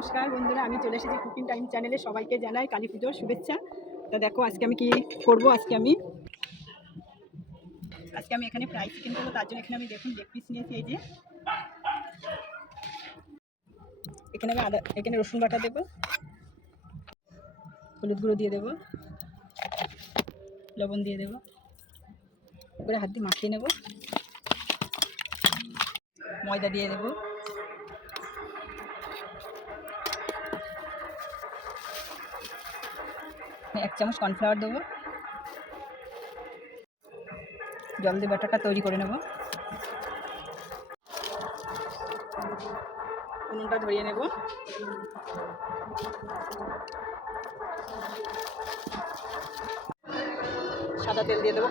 নমস্কার বন্ধুরা, আমি চলে এসেছি কুকিং টাইম চ্যানেলে। সবাইকে জানাই কালী পুজোর শুভেচ্ছা। তো দেখো আজকে আমি কি করব। আজকে আমি এখানে ফ্রাই চিকেন করবো। তার জন্য এখানে আমি দেখুন লেগ পিস নিয়েছি। এই যে এখানে আমি এখানে রসুন বাটা দেবো, হলুদ গুঁড়ো দিয়ে দেবো, লবণ দিয়ে দেবো, করে হাত দিয়ে মাখিয়ে নেব, ময়দা দিয়ে দেবো, এক চামচ কর্নফ্লাওয়ার দেবো, জল দিয়ে ব্যাটারটা তৈরি করে নেব, উনুনটা ধরিয়ে নেব, সাদা তেল দিয়ে দেবো,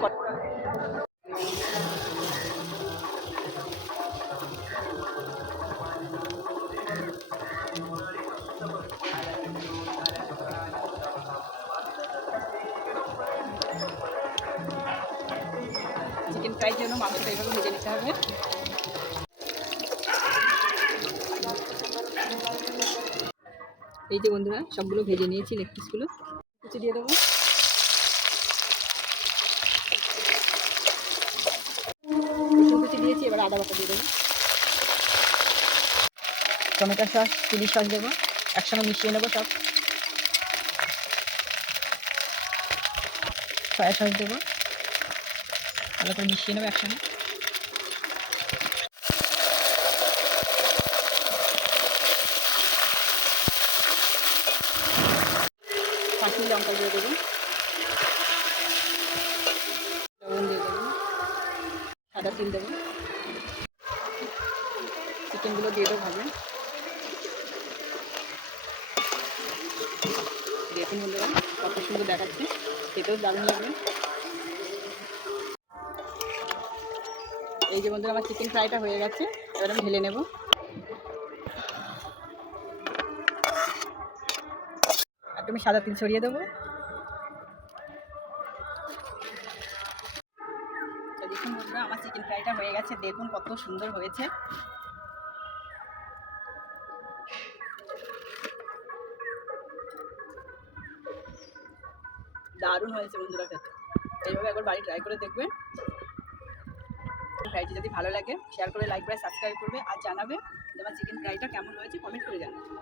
চিকেন ফ্রাইয়ের জন্য মাংসটা এইভাবে ভেজে নিতে হবে। এই যে বন্ধুরা সবগুলো ভেজে নিয়েছি, লেগ পিসগুলো কুচি দিয়ে দেবো, রসুন কুচি দিয়েছি। এবার আদা বাটা দিয়ে দেবো, টমেটো সস, চিলি সস দেবো, একসঙ্গে মিশিয়ে নেবো সব। সয়া সস দেবো, ভালো করে মিশিয়ে নেবো একসঙ্গে। কাশ্মীরি লঙ্কা দিয়ে দেবো, লবণ দিয়ে দেবো, সাদা তিল দেবো, চিকেনগুলো দিয়ে দেবো ভাবে। দেখুন বন্ধুরা কত সুন্দর দেখাচ্ছে, খেতেও দারুণ লাগবে। এই যে বন্ধুরা আমার চিকেন ফ্রাইটা হয়ে গেছে। এবার আমি ঢেলে নেব। একটু আমি সাদা তিল ছড়িয়ে দেবো। তো দেখুন বন্ধুরা আমার চিকেন ফ্রাইটা হয়ে গেছে, দেখুন কত সুন্দর হয়েছে। দারুণ হয়েছে বন্ধুরা খেতে। এইভাবে একবার বাড়ি ট্রাই করে দেখবেন। ফ্রাইটি যদি ভালো লাগে শেয়ার করে, লাইক করে, সাবস্ক্রাইব করবে আর জানাবে যে আমার চিকেন ফ্রাইটা কেমন হয়েছে, কমেন্ট করে জানাবে।